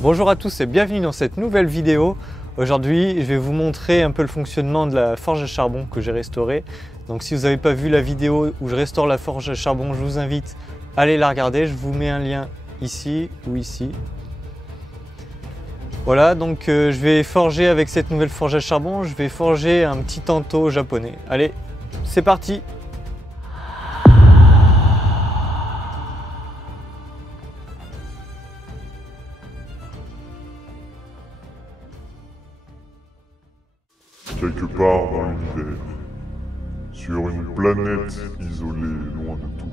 Bonjour à tous et bienvenue dans cette nouvelle vidéo. Aujourd'hui, je vais vous montrer un peu le fonctionnement de la forge à charbon que j'ai restaurée. Donc si vous n'avez pas vu la vidéo où je restaure la forge à charbon, je vous invite à aller la regarder. Je vous mets un lien ici ou ici. Voilà, donc je vais forger avec cette nouvelle forge à charbon, je vais forger un petit tanto japonais. Allez, c'est parti! Quelque part dans l'univers, sur une planète isolée loin de tout,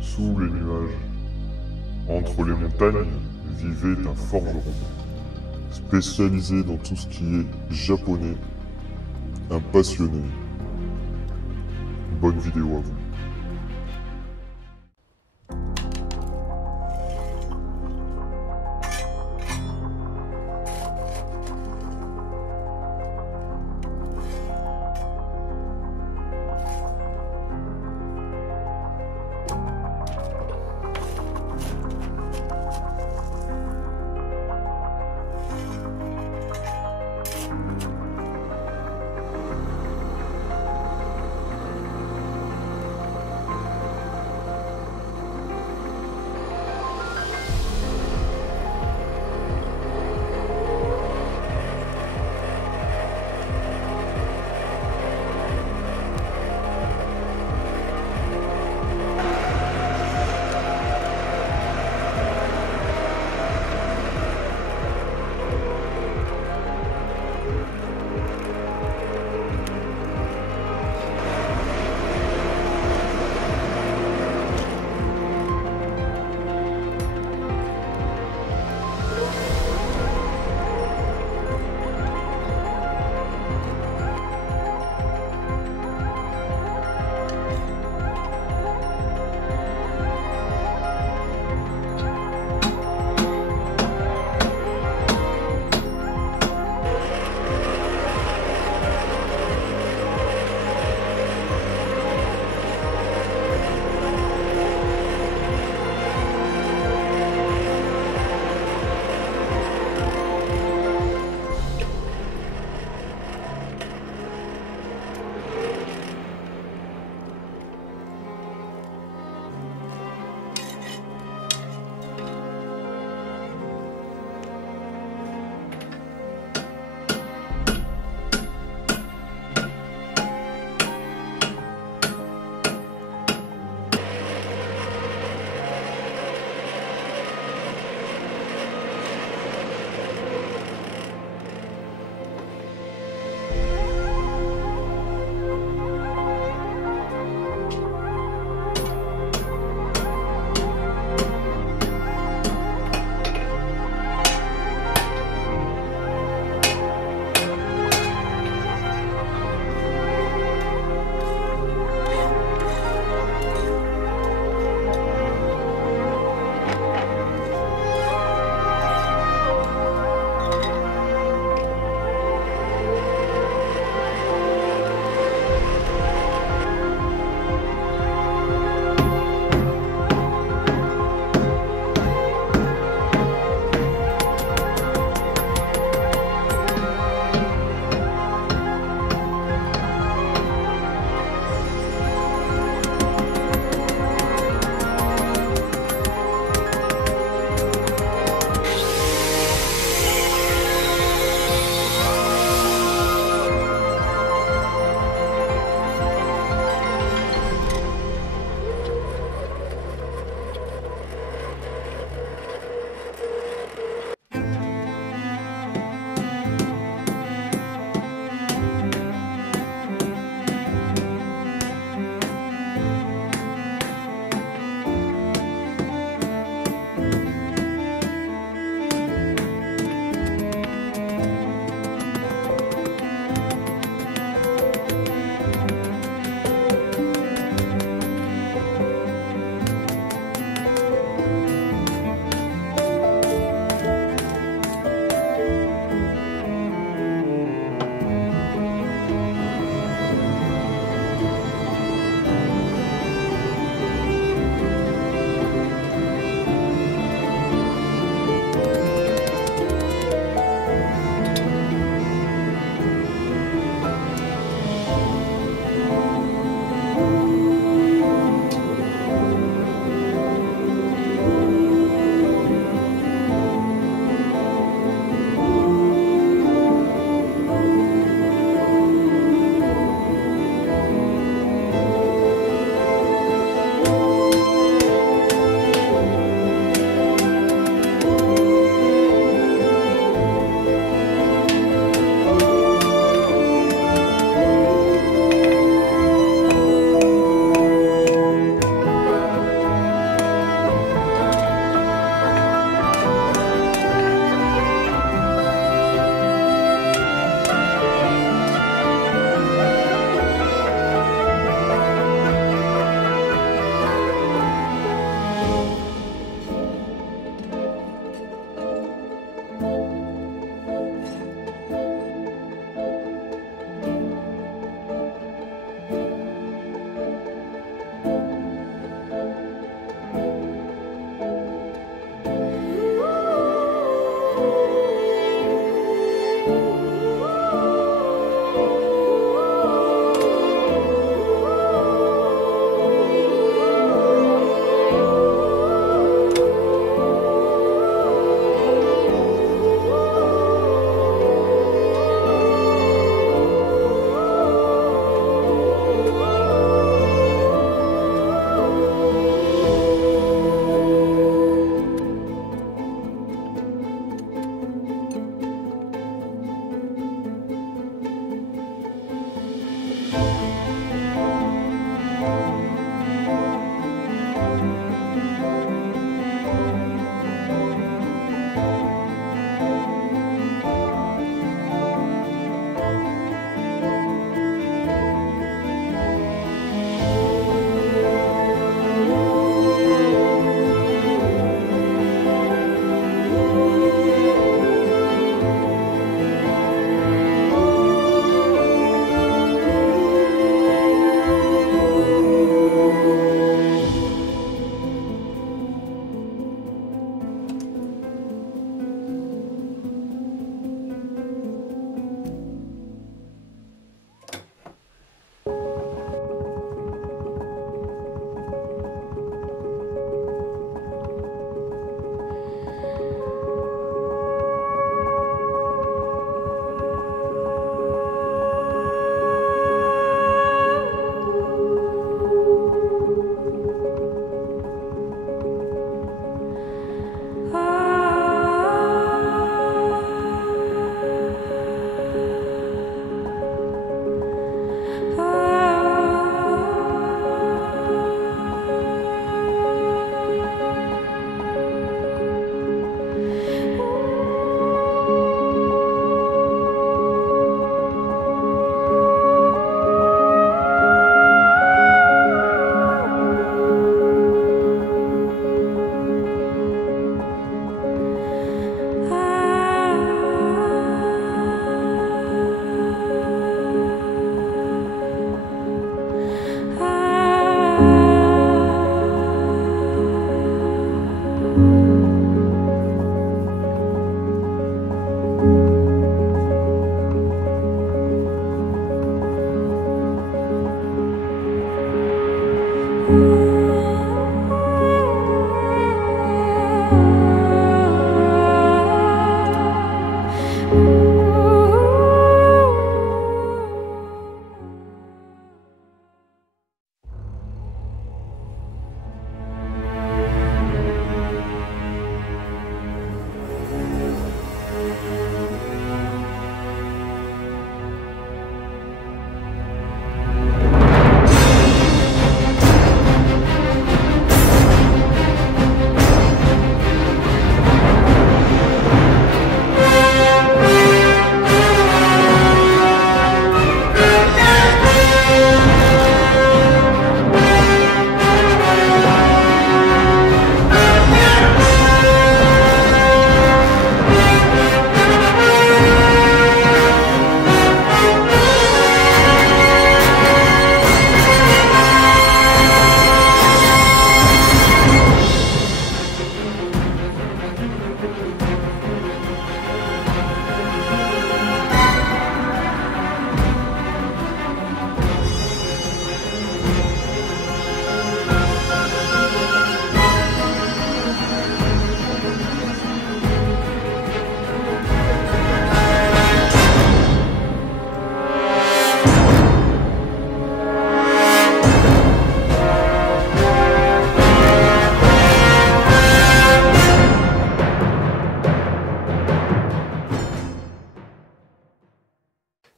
sous les nuages, entre les montagnes, vivait un forgeron, spécialisé dans tout ce qui est japonais, un passionné. Bonne vidéo à vous.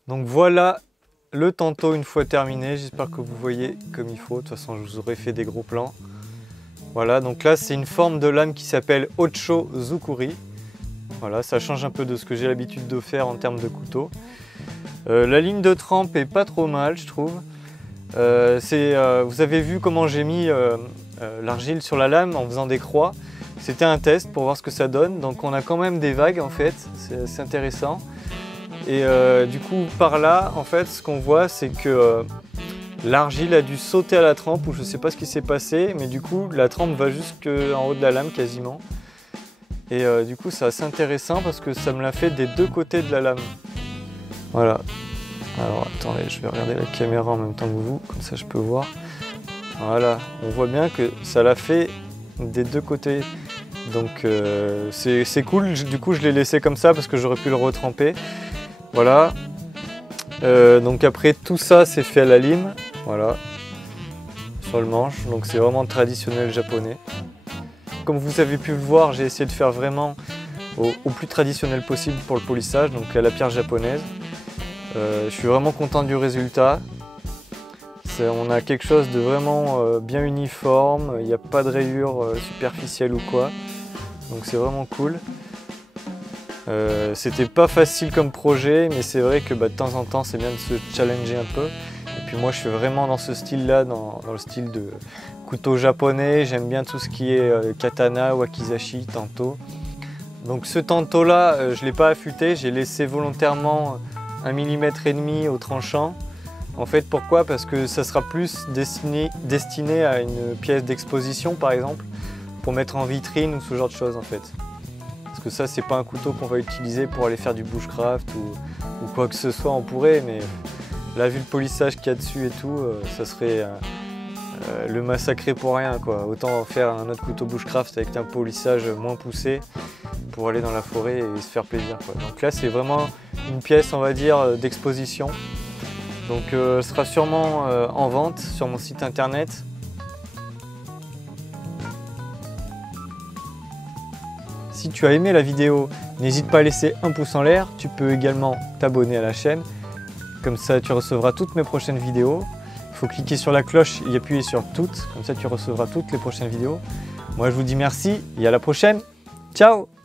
Donc voilà le tanto une fois terminé. J'espère que vous voyez comme il faut. De toute façon, je vous aurais fait des gros plans. Voilà, donc là, c'est une forme de lame qui s'appelle Ocho Zukuri. Voilà, ça change un peu de ce que j'ai l'habitude de faire en termes de couteau. La ligne de trempe est pas trop mal, je trouve. Vous avez vu comment j'ai mis l'argile sur la lame en faisant des croix. C'était un test pour voir ce que ça donne. Donc on a quand même des vagues en fait, c'est intéressant. Et du coup par là, en fait, ce qu'on voit, c'est que l'argile a dû sauter à la trempe, ou je sais pas ce qui s'est passé, mais du coup la trempe va jusqu'en haut de la lame quasiment. Et du coup c'est assez intéressant parce que ça me l'a fait des deux côtés de la lame. Voilà. Alors attendez, je vais regarder la caméra en même temps que vous, comme ça je peux voir. Voilà, on voit bien que ça l'a fait des deux côtés. Donc c'est cool, du coup je l'ai laissé comme ça parce que j'aurais pu le retremper. Voilà. Donc après tout ça c'est fait à la lime, voilà, sur le manche. Donc c'est vraiment traditionnel japonais. Comme vous avez pu le voir, j'ai essayé de faire vraiment au plus traditionnel possible pour le polissage, donc à la pierre japonaise. Je suis vraiment content du résultat. On a quelque chose de vraiment bien uniforme, il n'y a pas de rayures superficielles ou quoi. Donc c'est vraiment cool. C'était pas facile comme projet, mais c'est vrai que de temps en temps c'est bien de se challenger un peu. Et puis moi je suis vraiment dans ce style là, dans le style de couteau japonais. J'aime bien tout ce qui est katana, wakizashi, tanto. Donc ce tanto là, je ne l'ai pas affûté, j'ai laissé volontairement 1,5 mm au tranchant. En fait, pourquoi? Parce que ça sera plus destiné à une pièce d'exposition par exemple, pour mettre en vitrine ou ce genre de choses en fait. Parce que ça, c'est pas un couteau qu'on va utiliser pour aller faire du bushcraft ou quoi que ce soit, on pourrait, mais là, vu le polissage qu'il y a dessus et tout, ça serait le massacrer pour rien, quoi. Autant faire un autre couteau bushcraft avec un polissage moins poussé pour aller dans la forêt et se faire plaisir, quoi. Donc là, c'est vraiment une pièce, on va dire, d'exposition. Donc elle sera sûrement en vente sur mon site internet. Si tu as aimé la vidéo, n'hésite pas à laisser un pouce en l'air. Tu peux également t'abonner à la chaîne. Comme ça, tu recevras toutes mes prochaines vidéos. Il faut cliquer sur la cloche et appuyer sur toutes. Comme ça, tu recevras toutes les prochaines vidéos. Moi, je vous dis merci et à la prochaine. Ciao!